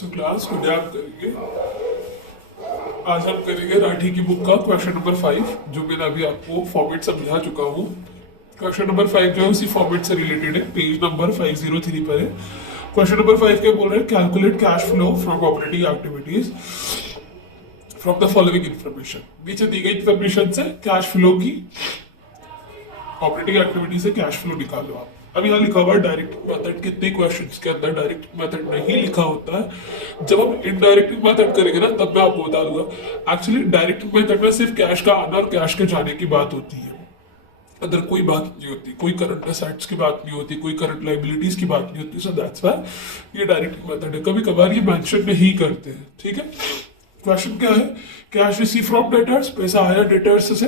So class today आप करेंगे, आज हम करेंगे राठी की बुक का क्वेश्चन नंबर 5 जो मैंने अभी आपको फॉर्मेट समझा चुका हूँ। क्वेश्चन नंबर 5 जो है उसी फॉर्मेट से रिलेटेड है, पेज नंबर 503 पर है। क्वेश्चन नंबर 5 क्या बोल रहे हैं, calculate cash flow from operating activities from the following information. नीचे दी गई इन्फॉर्मेशन से कैश फ्लो की ऑपरेटिंग एक्टिविटी से कैश फ्लो निकालो आप। अब यहाँ लिखा हुआ डायरेक्ट मेथड, कितने क्वेश्चंस के अंदर डायरेक्ट मेथड नहीं लिखा होता है। जब हम इनडायरेक्ट मेथड करेंगे ना तब मैं आपको बता दूंगा। एक्चुअली डायरेक्ट मेथड में सिर्फ कैश का आना और कैश के जाने की बात होती है, अदर कोई बात नहीं होती, कोई करंट असेट्स की बात नहीं होती, कोई करंट लाइबिलिटीज की बात नहीं होती। सो दैट्स व्हाई ये डायरेक्ट मेथड है। कभी कभार ये मेंशन नहीं करते हैं, ठीक है। क्वेश्चन क्या है, कैश रिसीव फ्रॉम डेटर्स, पैसा आया डेटर्स से।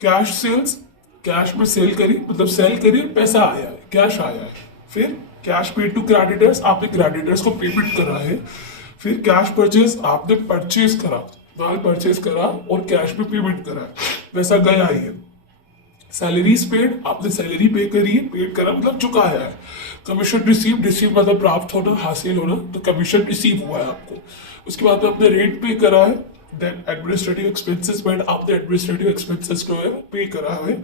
कैश सेल्स, कैश में सेल करी मतलब सेल करी, पैसा आया है, कैश आया है। फिर कैश पेड टू क्रेडिटर्स, आपने क्रेडिटर्स को पेमेंट करा है। फिर कैश परचेज, आपने परचेज करा, माल परचेज करा और कैश में पेमेंट करा है, पैसा गया ही है। सैलरीज पेड, आपने सैलरी पे करी है, पेड करा मतलब चुकाया है। कमीशन रिसीव, रिसीव मतलब प्राप्त होना, हासिल होना, तो कमीशन रिसीव हुआ है आपको। उसके बाद में आपने रेंट पे करा है। देन एडमिनिस्ट्रेटिव एक्सपेंसेस पेड, आपने एडमिनिस्ट्रेटिव एक्सपेंसेस जो है पे करा है।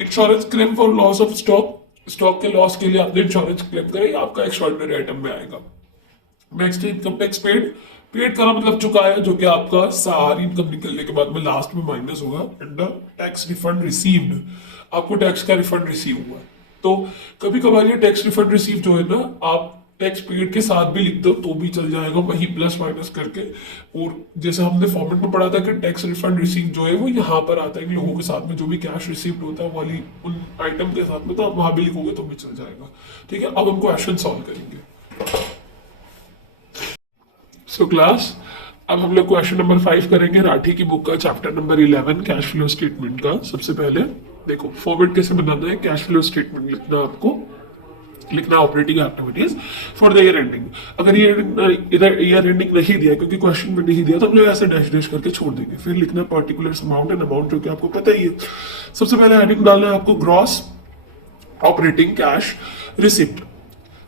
Insurance claim for loss of stock, stock के लॉस के लिए आपने इंश्योरेंस क्लेम करा, ये आपका एक्स्ट्राऑर्डिनरी आइटम में आएगा। Next income tax paid, paid करा मतलब चुकाया, जो कि आपका सारी इनकम निकलने के बाद में लास्ट में माइनस होगा। एंड टैक्स रिफंड रिसीव्ड, आपको टैक्स का रिफंड रिसीव हुआ है। तो कभी कभार ये टैक्स रिफंड रिसीव जो है ना, आप टैक्स पेड के साथ भी लिख दो तो भी चल जाएगा, वही प्लस माइनस करके। और जैसे हमने फॉर्मेट में पढ़ा था कि टैक्स रिफंड रिसीव जो है वो यहाँ पर आता है, लोगों के साथ में जो भी कैश रिसीव्ड होता है वाली उन आइटम के साथ में, तो आप वहां भी लिखोगे तो भी चल जाएगा, ठीक है। अब हम क्वेश्चन सॉल्व करेंगे। सो क्लास अब हम लोग क्वेश्चन नंबर 5 करेंगे राठी की बुक का, chapter number 11 cash flow statement का। सबसे पहले देखो फॉर्मेट कैसे बनाना है, कैश फ्लो स्टेटमेंट लिखना आपको, लिखना operating activities for the year ending. अगर ये इधर ईयर एंडिंग नहीं दिया, क्योंकि क्वेश्चन में नहीं दिया, तो हम लोग ऐसे डैश डैश करके छोड़ देंगे। फिर लिखना पर्टिकुलर अमाउंट एंड अमाउंट, जो कि आपको पता ही है। सबसे पहले हेडिंग डालना है आपको ग्रॉस ऑपरेटिंग कैश रिसिप्ट।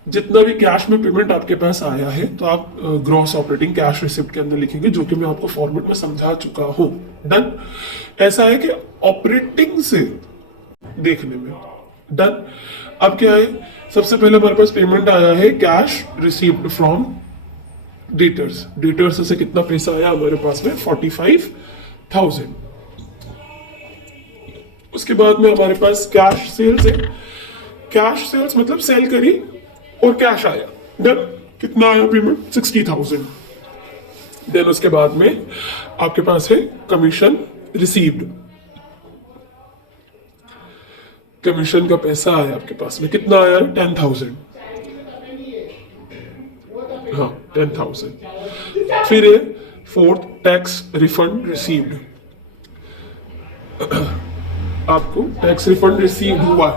जितना भी कैश में पेमेंट आपके पास आया है तो आप ग्रॉस ऑपरेटिंग कैश रिसिप्ट के अंदर लिखेंगे, जो कि मैं आपको फॉर्मेट में समझा चुका हूं। डन। ऐसा है कि ऑपरेटिंग से देखने में डन। अब क्या है, सबसे पहले हमारे पास पेमेंट आया है cash received from debtors. Debtors से कितना पैसा आया हमारे पास में 45,000। उसके बाद में हमारे पास कैश सेल्स है। कैश सेल्स मतलब सेल करी और कैश आया। डन। कितना आया पेमेंट 60,000। देन उसके बाद में आपके पास है कमीशन रिसीव्ड। कमीशन का पैसा आया आपके पास में, कितना आया 10,000। हाँ 10,000। फिर है फोर्थ टैक्स रिफंड रिसीव्ड। आपको टैक्स रिफंड रिसीव हुआ,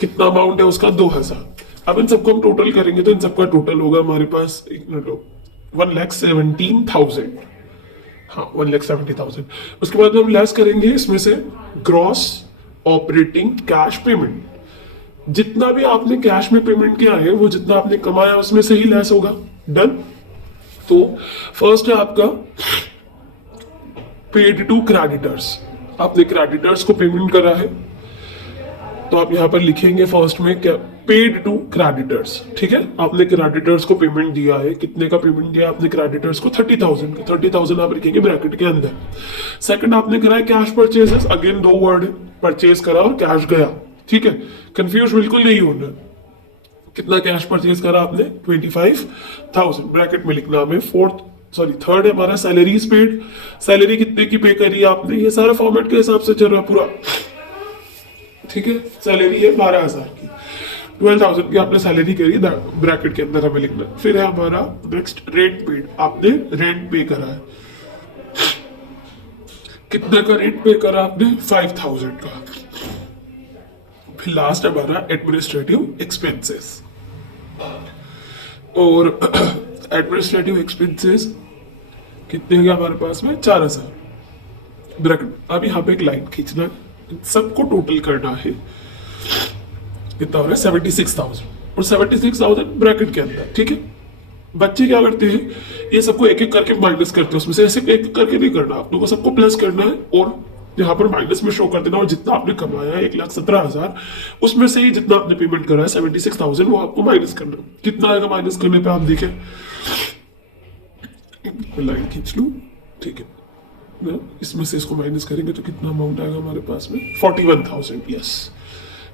कितना अमाउंट है उसका 2,000। अब इन सबको हम टोटल करेंगे तो इन सबका टोटल होगा हमारे पास 1,17,000। हाँ 1,70,000। उसके बाद हम लेस करेंगे इसमें से ग्रॉस ऑपरेटिंग कैश पेमेंट। जितना भी आपने कैश में पेमेंट किया है वो जितना आपने कमाया उसमें से ही लेस होगा। डन। तो फर्स्ट है आपका पेड टू क्रेडिटर्स। आपने क्रेडिटर्स को पेमेंट करा है तो आप यहां पर लिखेंगे फर्स्ट में क्या, पेड टू क्रेडिटर्स, ठीक है। आपने क्रेडिटर्स को पेमेंट दिया है, कितने का पेमेंट दिया आपने क्रेडिटर्स को 30,000 का। 30,000 आप लिखेंगे ब्रैकेट के अंदर। सेकंड आपने करा है कैश परचेजेस, अगेन दो वर्ड, परचेज करा और कैश गया, ठीक है। कंफ्यूज बिल्कुल नहीं होना। कितना कैश परचेज करा आपने 25,000 ब्रैकेट में लिखना हमें। थर्ड है हमारा सैलरीज पेड। सैलरी कितने की पे करी आपने, ये सारा फॉर्मेट के हिसाब से चल रहा पूरा, ठीक है। सैलरी है 12,000 की, 12,000 की आपने सैलरी करी, ब्रैकेट के अंदर हमें लिखना। फिर है हमारा नेक्स्ट रेंट पेड। आपने रेंट पे करा है, कितना का रेंट पे करा आपने 5,000 का। फिर लास्ट हमारा एडमिनिस्ट्रेटिव एक्सपेंसेस। और एडमिनिस्ट्रेटिव एक्सपेंसेस कितने हो गया हमारे पास में 4,000 ब्रैकेट। अब यहाँ पे एक लाइन खींचना, सबको टोटल करना है, कितना हो रहा है 76,000। और 76,000 ब्रैकेट के अंदर, ठीक है। बच्चे क्या करते हैं, ये सबको एक एक करके माइनस करते हैं, उसमें से ऐसे एक एक करके नहीं करना, आप लोगों को सबको प्लस करना है और यहाँ पर माइनस में शो कर देना। और जितना आपने कमाया है 1,17,000, उसमें से ही जितना आपने पेमेंट करा है 76,000, वो आपको माइनस करना है। कितना आएगा माइनस करने पे, आप देखें, लाइन खींच लूं, ठीक है ना, इसमें से इसको माइनस करेंगे तो कितना अमाउंट आएगा हमारे पास में, 41,000। यस,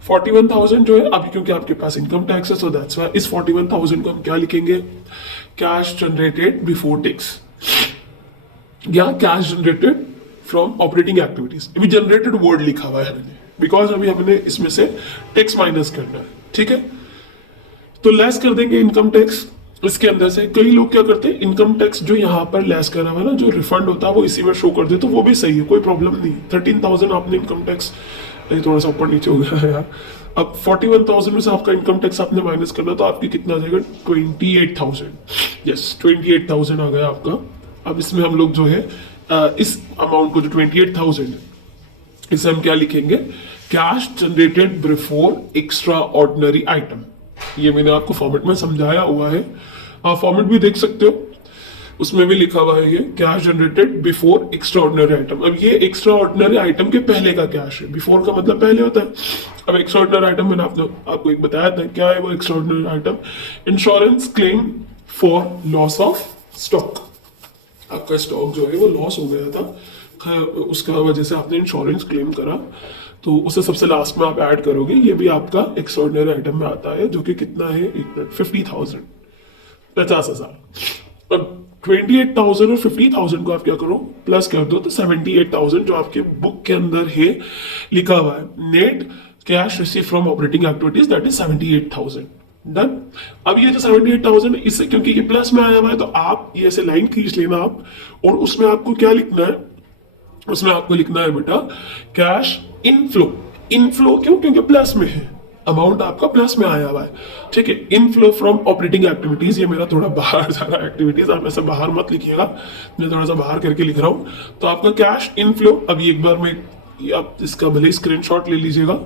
41,000 जो है अभी, क्योंकि आपके पास इनकम टैक्स है, सो दैट्स व्हाई इस 41,000 को हम क्या लिखेंगे, कैश जनरेटेड बिफोर टैक्स या cash generated from operating activities. अभी जनरेटेड वर्ड लिखा हुआ है हमने, बिकॉज अभी हमने इसमें से टैक्स माइनस करना है, ठीक है। तो लेस कर देंगे इनकम टैक्स इसके अंदर से। कई लोग क्या करते हैं, इनकम टैक्स जो यहाँ पर लेस करा हुआ है ना, जो रिफंड होता है वो इसी में शो कर दे, तो वो भी सही है, कोई प्रॉब्लम नहीं। 13,000 आपने इनकम टैक्स, थोड़ा सा ऊपर नीचे हो गया है यार। अब 41,000 में से आपका इनकम टैक्स आपने माइनस करना, तो आपकी कितना आ जाएगा, 28,000। यस, 28,000 आ गया आपका। अब इसमें हम लोग जो है इस अमाउंट को, जो 28,000 इसे हम क्या लिखेंगे, cash generated before extra ordinary item. ये मैंने आपको फॉर्मेट में समझाया हुआ है, आप फॉर्मेट भी देख सकते हो, उसमें भी लिखा हुआ है ये cash generated before extra ordinary item. अब ये एक्स्ट्रा ऑर्डिनरी आइटम के पहले का कैश है, बिफोर का मतलब पहले होता है। अब एक्स्ट्रा ऑर्डिनरी आइटम मैंने आपको एक बताया था, क्या है वो extra ordinary item, insurance claim for loss of stock. आपका स्टॉक जो है वो लॉस हो गया था, उसका वजह से आपने इंश्योरेंस क्लेम करा, तो उसे सबसे लास्ट में आप ऐड करोगे, ये भी आपका एक्स्ट्राऑर्डिनरी आइटम में आता है, जो कि कितना है, 50,000, 50,000। अब 28,000 और 50,000 को आप क्या करो, प्लस कर दो, तो 78,000 जो आपके बुक के अंदर है लिखा हुआ है, net cash receive from operating activities, that is 78,000। Done. अब ये जो 78,000 इससे, क्योंकि ये प्लस में आया हुआ है, तो आप ये ऐसे लाइन खींच लेना आप, और उसमें आपको क्या लिखना है, उसमें आपको लिखना है बेटा कैश इनफ्लो। इनफ्लो क्यों, क्योंकि प्लस में है, अमाउंट आपका प्लस में आया हुआ है, ठीक है। इनफ्लो फ्रॉम ऑपरेटिंग एक्टिविटीज, ये मेरा थोड़ा बाहर जा रहा है एक्टिविटीज, आप ऐसे बाहर मत लिखिएगा, मैं थोड़ा सा बाहर करके लिख रहा हूं। तो आपका कैश इनफ्लो, अभी एक बार में आप इसका भले स्क्रीनशॉट ले लीजिएगा।